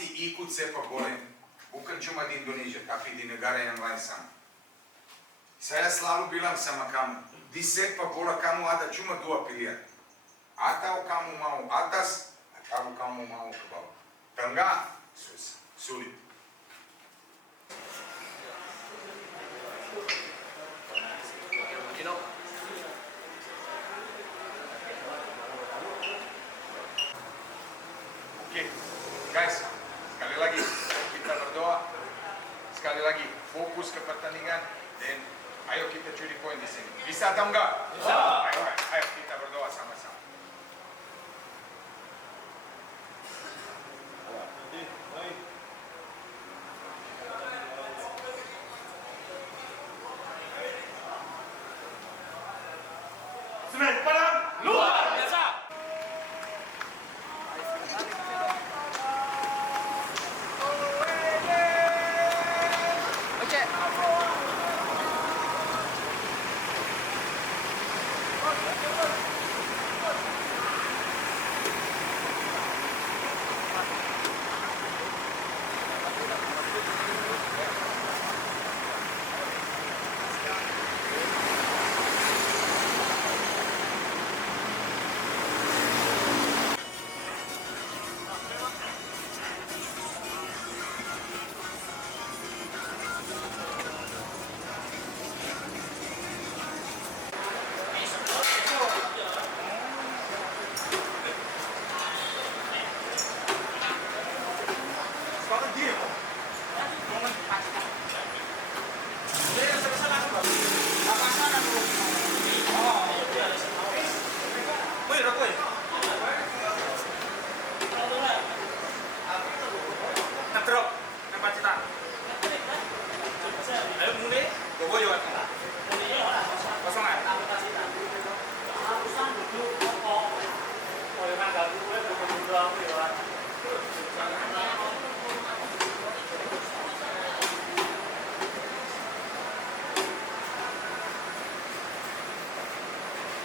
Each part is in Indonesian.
pasti ikut sepak bola, bukan cuma di Indonesia, tapi di negara yang lain sama. Saya selalu bilang sama kamu, di sepak bola kamu ada cuma dua pilihan. Atau kamu mau atas, atau kamu mau ke bawah. Enggak, susah, sulit. Oke, guys, sekali lagi kita berdoa, sekali lagi fokus ke pertandingan, dan ayo kita curi poin di sini. Bisa atau enggak? Bisa. Ayo kita berdoa sama-sama. Semen, padam, luar biasa.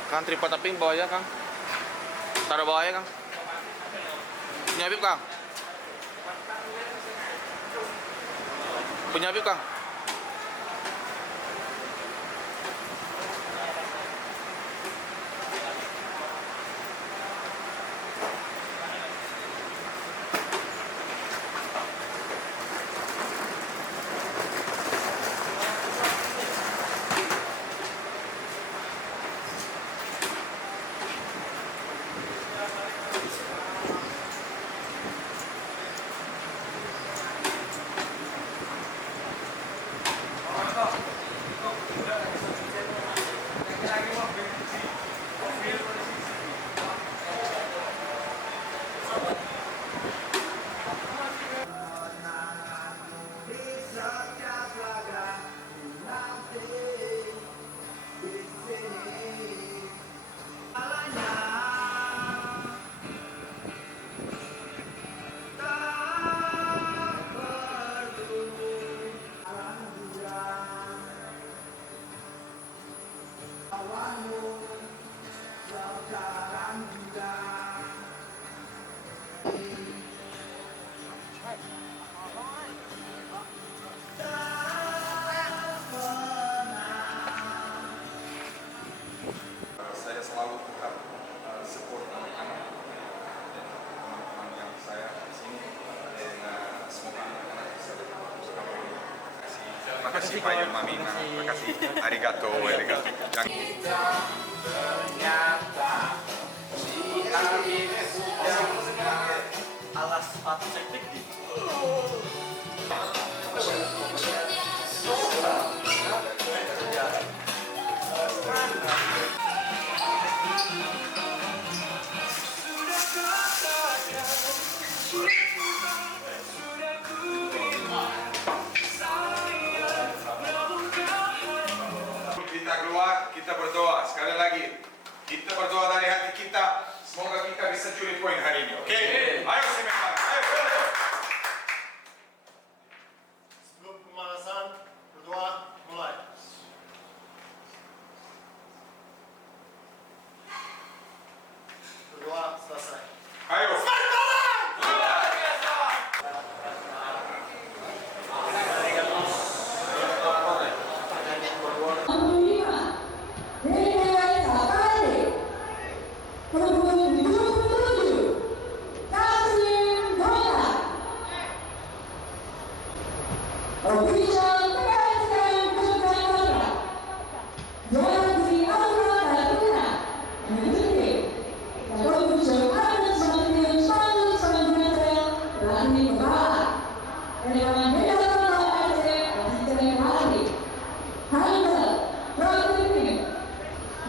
Kang, tripod taping bawah ya, Kang. Taruh bawah ya, Kang. Punya Habib, Kang. Punya Habib, Kang. Saya selalu tetap support anak-anak dan teman-teman yang saya di sini, dan semoga anak-anak bisa berbagus. Terima kasih Pak Yumami, terima kasih, arigato, arigato. Ternyata si Habib sudah alas sepatu sektik di. Kita keluar, kita berdoa sekali lagi. Kita berdoa dari hati kita, semoga kita bisa curi poin hari ini. Oke? Ayo sementara. Ayo. Sebelum pemanasan, berdoa mulai. Berdoa selesai. Ayo. Luar biasa.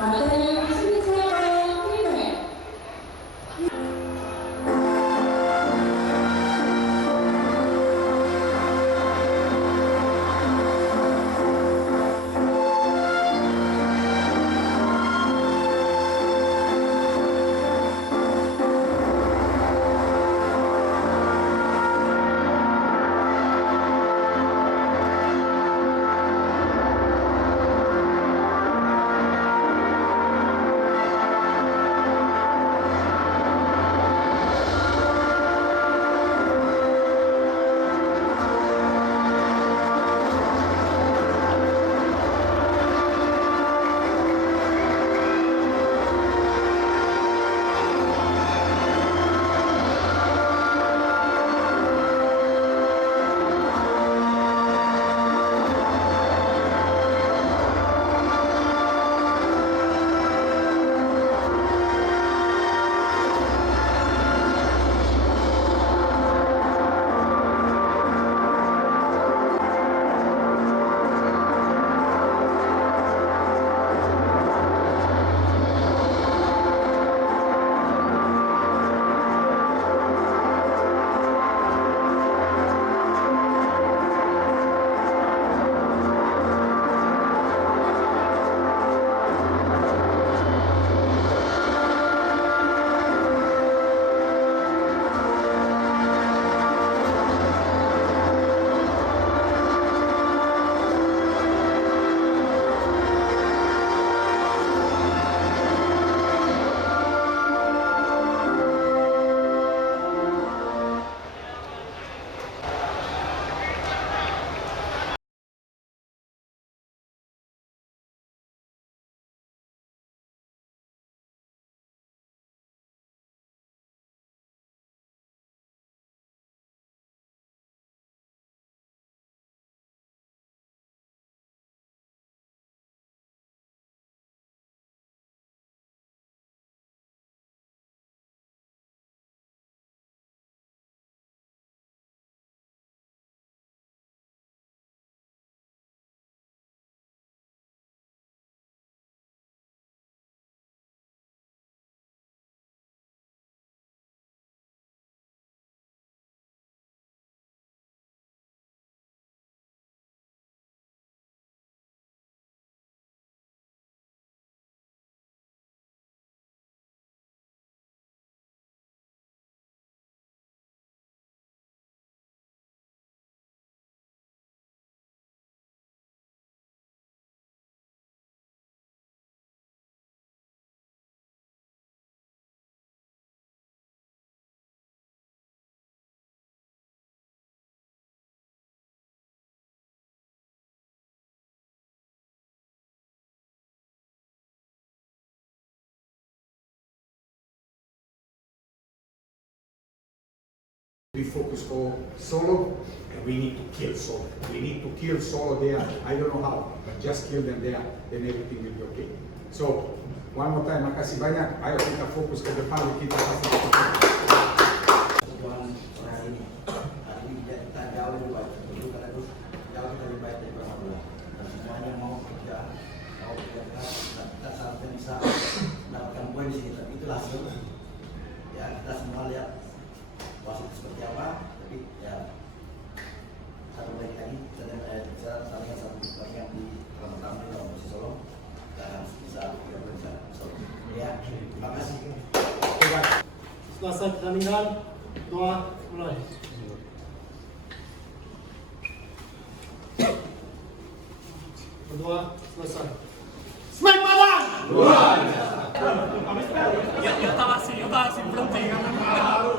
Atlet Sinteyong Kime. We focus for Solo, and we need to kill Solo. We need to kill Solo there. I don't know how, but just kill them there, then everything will be okay. So, one more time, makasih banyak. Ayo kita fokus ke depan, kita pasti bisa. Tuhan orang ini hari ini kita jauh lebih baik dulu karena itu jauh kita lebih baik dari orang tua dan semuanya mau kerja keras dan kita sampai bisa mendapatkan poin di sini tapi itulah hasil ya kita semua lihat wasit seperti apa tapi ya satu lagi kita bisa tandingan satu pertandingan di pertama di dalam posisi Solo dan harus bisa kita bisa Solo ya terima kasih. Selesai pertandingan, doa mulai. Berdoa selesai. Smack badan! Yo estaba así, pronto llegamos.